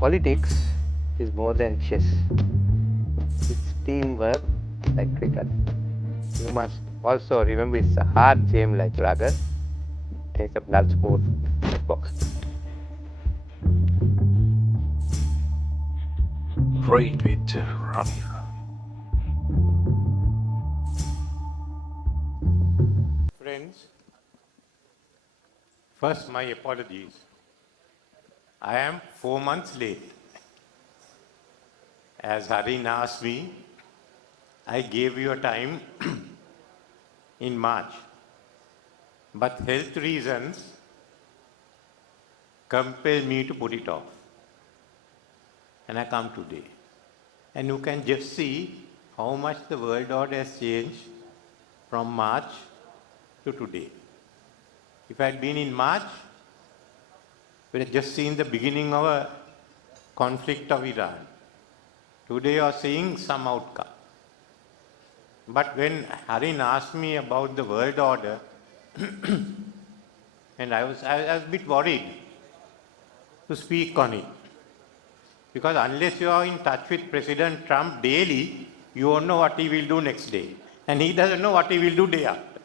Politics is more than chess. It's teamwork like cricket. You must also remember it's a hard game like rugby. Take a blood sport like box. Read with Ranil. Friends, first my apologies. I am 4 months late. As Harin asked me, I gave you a time in March. But health reasons compel me to put it off. And I come today. And you can just see how much the world order has changed from March to today. If I had been in March, we had just seen the beginning of a conflict of Iran. Today you are seeing some outcome. But when Harin asked me about the world order, and I was a bit worried to speak on it. Because unless you are in touch with President Trump daily, you won't know what he will do next day. And he doesn't know what he will do day after.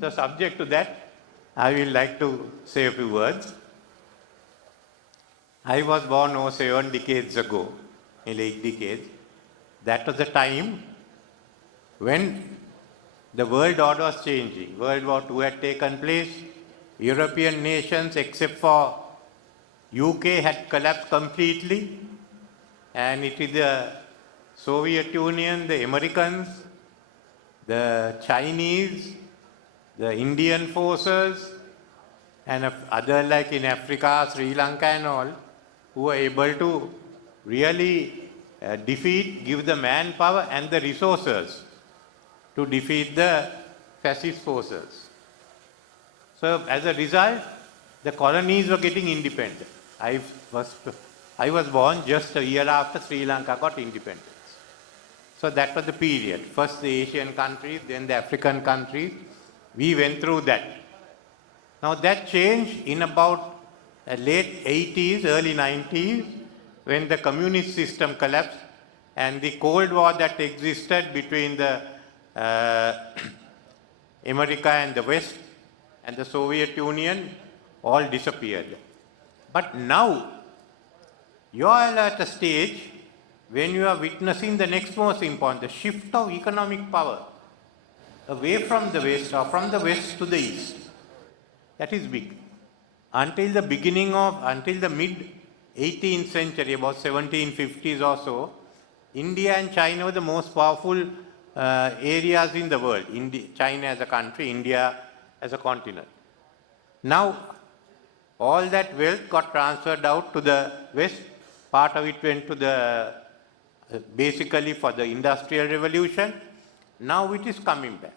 So subject to that, I will like to say a few words. I was born 7 decades ago, nearly 8 decades. That was the time when the world order was changing. World War II had taken place. European nations, except for UK, had collapsed completely. And it is the Soviet Union, the Americans, the Chinese, the Indian forces, and other like in Africa, Sri Lanka and all, who were able to really give the manpower and the resources to defeat the fascist forces. So as a result, the colonies were getting independent. I was born just a year after Sri Lanka got independence. So that was the period. First the Asian countries, then the African countries. We went through that. Now that changed in about late 80s, early 90s, when the communist system collapsed and the Cold War that existed between the America and the West and the Soviet Union all disappeared. But now, you are at a stage when you are witnessing the next most important, the shift of economic power away from the West or from the West to the East. That is big. Until the mid 18th century, about 1750s or so, India and China were the most powerful areas in the world. China as a country, India as a continent. Now, all that wealth got transferred out to the West. Part of it went to basically for the Industrial Revolution. Now it is coming back.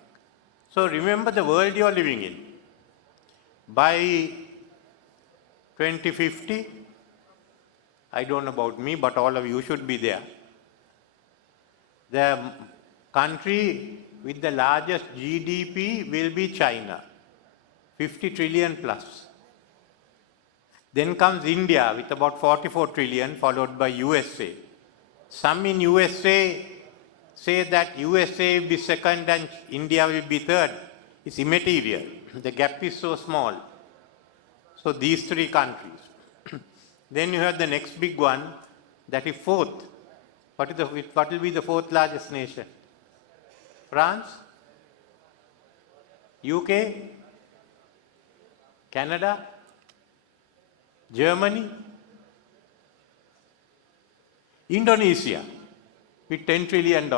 So remember the world you are living in. By 2050, I don't know about me, but all of you should be there. The country with the largest GDP will be China, 50 trillion plus. Then comes India with about 44 trillion, followed by USA. Some in USA say that USA will be second and India will be third. It's immaterial. The gap is so small. So these three countries. Then you have the next big one, that is fourth. What will be the fourth largest nation? France? UK? Canada? Germany? Indonesia with $10 trillion. You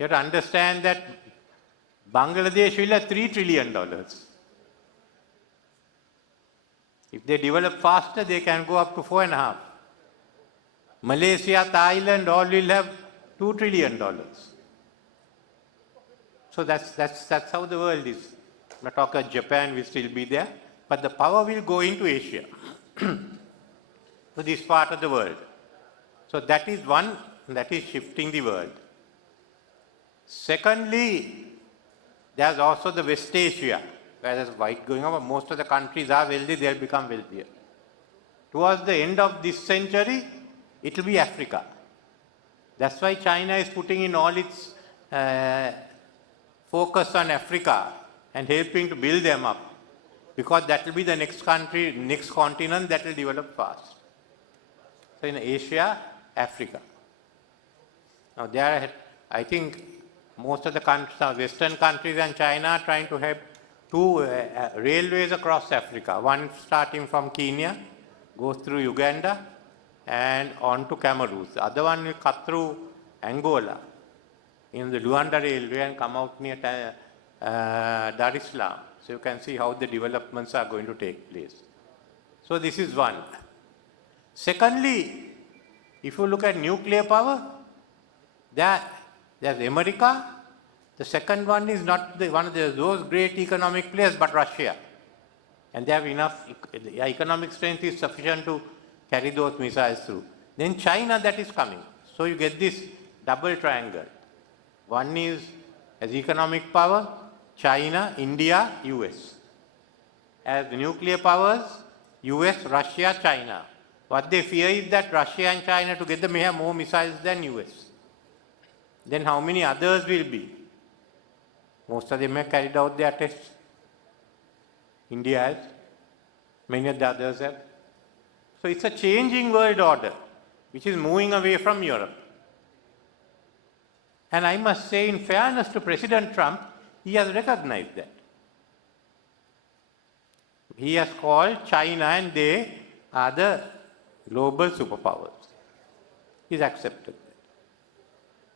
have to understand that Bangladesh will have $3 trillion. If they develop faster, they can go up to 4.5. Malaysia, Thailand, all will have $2 trillion. So that's how the world is. I'm not talking Japan will still be there, but the power will go into Asia, to this part of the world. So that is one that is shifting the world. Secondly, there's also the West Asia, where there's fight going on, but most of the countries are wealthy, they'll become wealthier. Towards the end of this century, it will be Africa. That's why China is putting in all its focus on Africa and helping to build them up, because that will be the next country, next continent that will develop fast. So in Asia, Africa. Now there, I think most of the countries, Western countries and China are trying to have two railways across Africa. One starting from Kenya, goes through Uganda and on to Cameroon. The other one will cut through Angola in the Luanda railway and come out near Dar es Salaam. So you can see how the developments are going to take place. So this is one. Secondly, if you look at nuclear power, there's America. The second one is not one of those great economic players, but Russia. And they have enough, economic strength is sufficient to carry those missiles through. Then China, that is coming. So you get this double triangle. One is as economic power, China, India, US. As the nuclear powers, US, Russia, China. What they fear is that Russia and China together may have more missiles than US. Then how many others will be? Most of them have carried out their tests. India has. Many of the others have. So it's a changing world order, which is moving away from Europe. And I must say, in fairness to President Trump, he has recognized that. He has called China and they are the global superpowers. He's accepted that.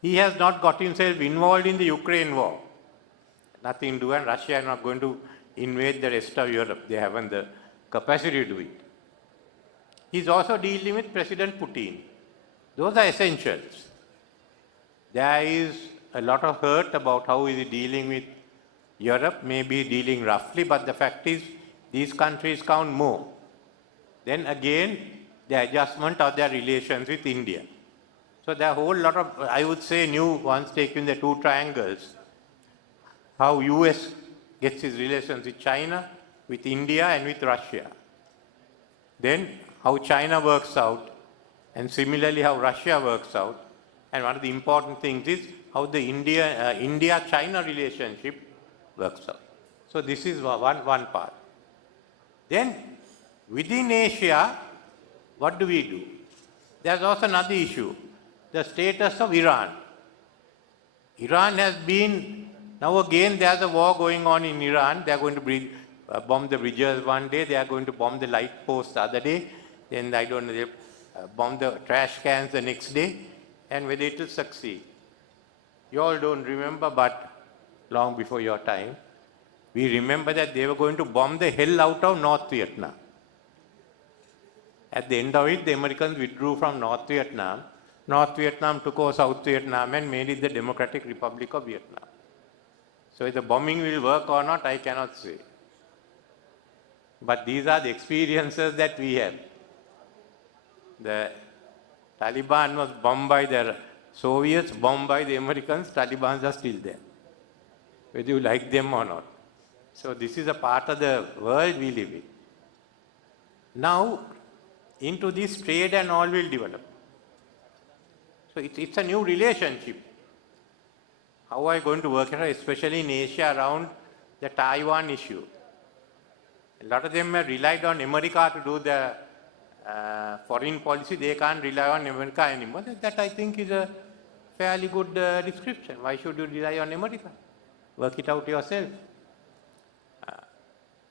He has not got himself involved in the Ukraine war. Nothing to do, and Russia is not going to invade the rest of Europe. They haven't the capacity to do it. He's also dealing with President Putin. Those are essentials. There is a lot of hurt about how is he dealing with Europe, maybe dealing roughly, but the fact is these countries count more. Then again, the adjustment of their relations with India. So there are a whole lot of, I would say, new ones taking the two triangles. How US gets its relations with China, with India and with Russia. Then how China works out, and similarly how Russia works out. And one of the important things is how the India-China relationship works out. So this is one part. Then within Asia, what do we do? There's also another issue, the status of Iran. Iran has been, now again there's a war going on in Iran. They're going to bomb the bridges one day, they are going to bomb the light post the other day, then I don't know, they bomb the trash cans the next day, and whether it will succeed. You all don't remember, but long before your time, we remember that they were going to bomb the hell out of North Vietnam. At the end of it, the Americans withdrew from North Vietnam. North Vietnam took over South Vietnam and made it the Democratic Republic of Vietnam. So if the bombing will work or not, I cannot say. But these are the experiences that we have. The Taliban was bombed by the Soviets, bombed by the Americans, Talibans are still there, whether you like them or not. So this is a part of the world we live in. Now, into this trade and all will develop. So it's a new relationship. How are you going to work it out, especially in Asia around the Taiwan issue? A lot of them have relied on America to do the foreign policy. They can't rely on America anymore. That I think is a fairly good description. Why should you rely on America? Work it out yourself.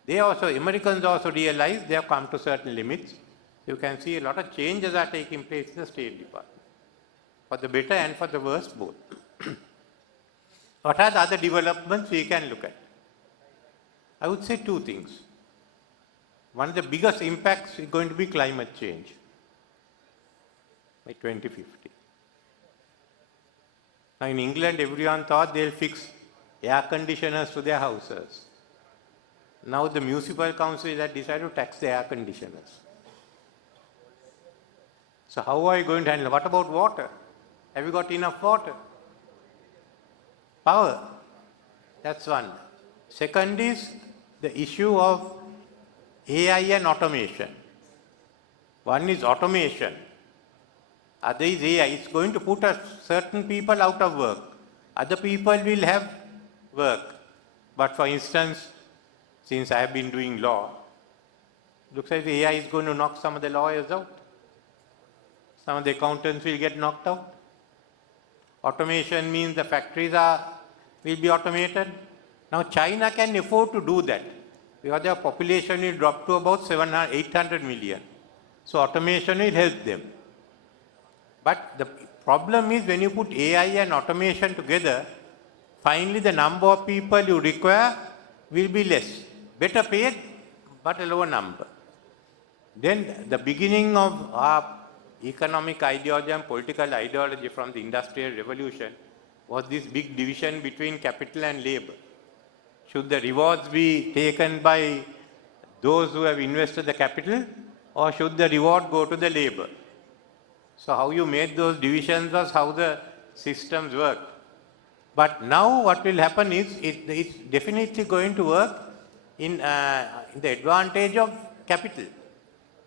Americans also realize they have come to certain limits. You can see a lot of changes are taking place in the State Department, for the better and for the worse both. What are the other developments we can look at? I would say two things. One of the biggest impacts is going to be climate change by 2050. Now in England, everyone thought they'll fix air conditioners to their houses. Now the municipal council has decided to tax the air conditioners. So how are you going to handle? What about water? Have you got enough water? Power. That's one. Second is the issue of AI and automation. One is automation, other is AI. It's going to put certain people out of work. Other people will have work. But for instance, since I have been doing law, looks like AI is going to knock some of the lawyers out. Some of the accountants will get knocked out. Automation means the factories will be automated. Now China can afford to do that because their population will drop to about 800 million. So automation will help them. But the problem is when you put AI and automation together, finally the number of people you require will be less. Better paid, but a lower number. Then the beginning of our economic ideology and political ideology from the Industrial Revolution was this big division between capital and labor. Should the rewards be taken by those who have invested the capital, or should the reward go to the labor? So how you made those divisions was how the systems work. But now what will happen is it's definitely going to work in the advantage of capital.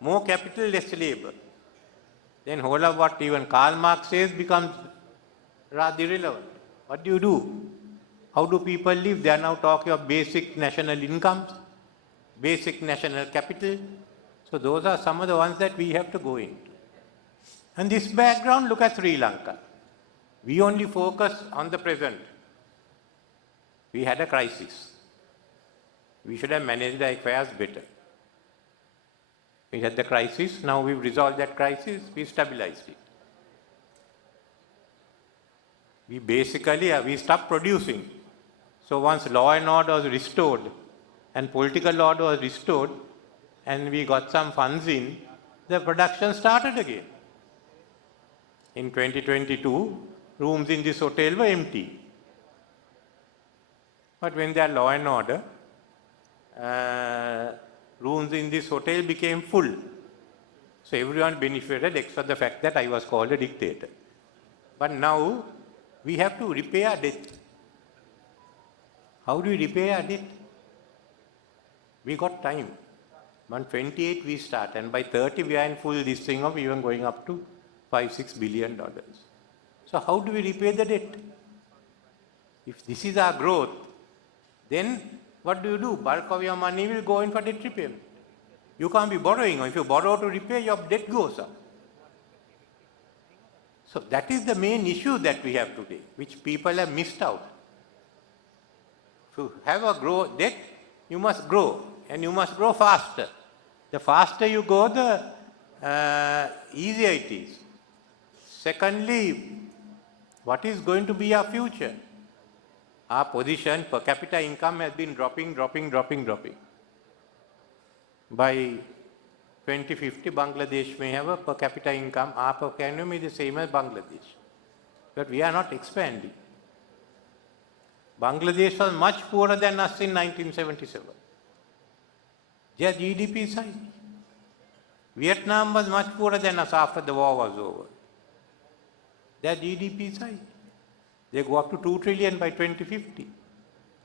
More capital, less labor. Then whole of what even Karl Marx says becomes rather irrelevant. What do? How do people live? They are now talking of basic national incomes, basic national capital. So those are some of the ones that we have to go into. And this background, look at Sri Lanka. We only focus on the present. We had a crisis. We should have managed the affairs better. We had the crisis, now we've resolved that crisis, we stabilized it. We stopped producing. So once law and order was restored and political order was restored and we got some funds in, the production started again. In 2022, rooms in this hotel were empty. But when there are law and order, rooms in this hotel became full. So everyone benefited except the fact that I was called a dictator. But now we have to repay our debt. How do we repay our debt? We got time. On 28 we start, and by 30 we are in full this thing of even going up to $5-6 billion. So how do we repay the debt? If this is our growth, then what do? Bulk of your money will go in for debt repayment. You can't be borrowing, or if you borrow to repay, your debt goes up. So that is the main issue that we have today, which people have missed out. To have a debt, you must grow, and you must grow faster. The faster you go, the easier it is. Secondly, what is going to be our future? Our position, per capita income has been dropping. By 2050, Bangladesh may have a per capita income, our per capita may be the same as Bangladesh. But we are not expanding. Bangladesh was much poorer than us in 1977. Their GDP is high. Vietnam was much poorer than us after the war was over. Their GDP is high. They go up to 2 trillion by 2050.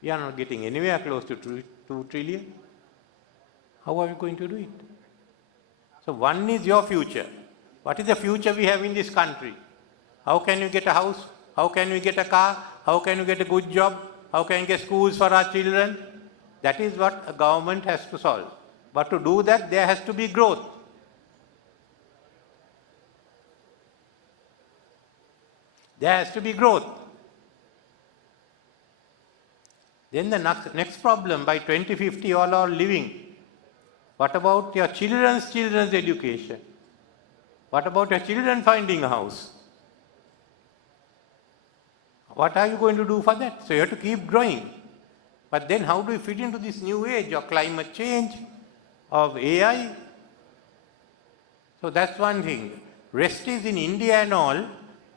We are not getting anywhere close to 2 trillion. How are we going to do it? So one is your future. What is the future we have in this country? How can you get a house? How can you get a car? How can you get a good job? How can you get schools for our children? That is what a government has to solve. But to do that, there has to be growth. There has to be growth. Then the next problem, by 2050 all are living. What about your children's education? What about your children finding a house? What are you going to do for that? So you have to keep growing. But then how do we fit into this new age of climate change, of AI? So that's one thing. Rest is in India and all,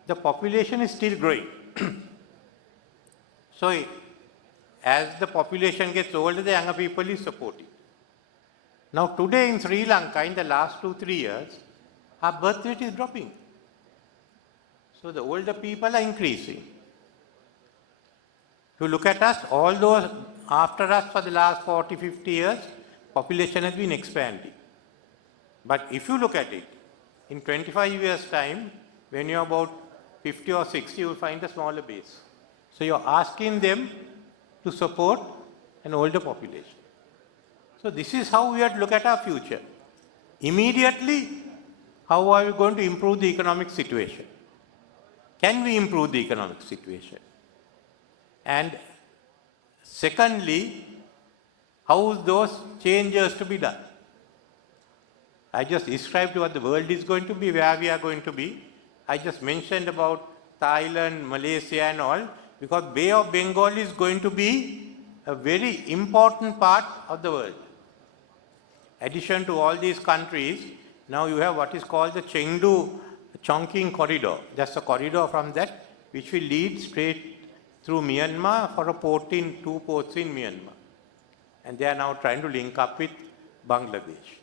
the population is still growing. So as the population gets older, the younger people is supporting. Now today in Sri Lanka, in the last 2-3 years, our birth rate is dropping. So the older people are increasing. To look at us, all those after us for the last 40, 50 years, population has been expanding. But if you look at it, in 25 years' time, when you're about 50 or 60, you will find a smaller base. So you're asking them to support an older population. So this is how we have to look at our future. Immediately, how are we going to improve the economic situation? Can we improve the economic situation? And secondly, how is those changes to be done? I just described what the world is going to be, where we are going to be. I just mentioned about Thailand, Malaysia and all, because Bay of Bengal is going to be a very important part of the world. Addition to all these countries, now you have what is called the Chengdu-Chongqing corridor. That's a corridor from that which will lead straight through Myanmar for a port in 2 ports in Myanmar. And they are now trying to link up with Bangladesh.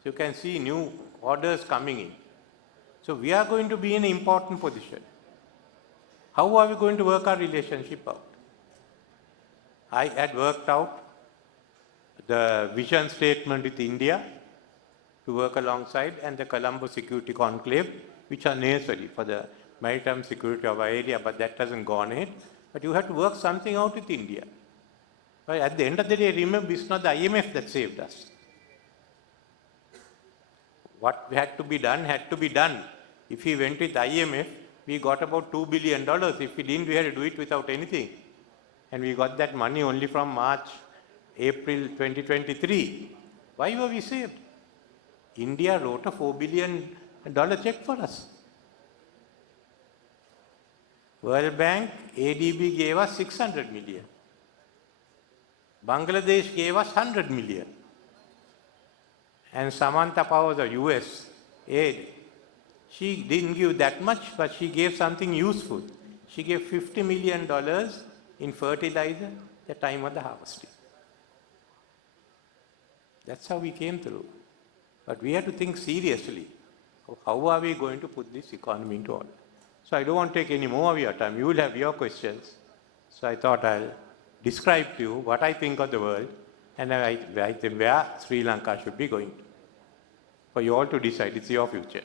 So you can see new orders coming in. So we are going to be in an important position. How are we going to work our relationship out? I had worked out the vision statement with India to work alongside and the Colombo Security Conclave, which are necessary for the maritime security of our area, but that hasn't gone ahead. But you have to work something out with India. But at the end of the day, remember, it's not the IMF that saved us. What had to be done had to be done. If we went with IMF, we got about $2 billion. If we didn't, we had to do it without anything. And we got that money only from April 2023. Why were we saved? India wrote a $4 billion check for us. World Bank, ADB gave us 600 million. Bangladesh gave us 100 million. And Samantha Power, the US aid, she didn't give that much, but she gave something useful. She gave $50 million in fertilizer at the time of the harvesting. That's how we came through. But we have to think seriously of how are we going to put this economy into order. So I don't want to take any more of your time. You will have your questions. So I thought I'll describe to you what I think of the world and I think where Sri Lanka should be going to. For you all to decide, it's your future.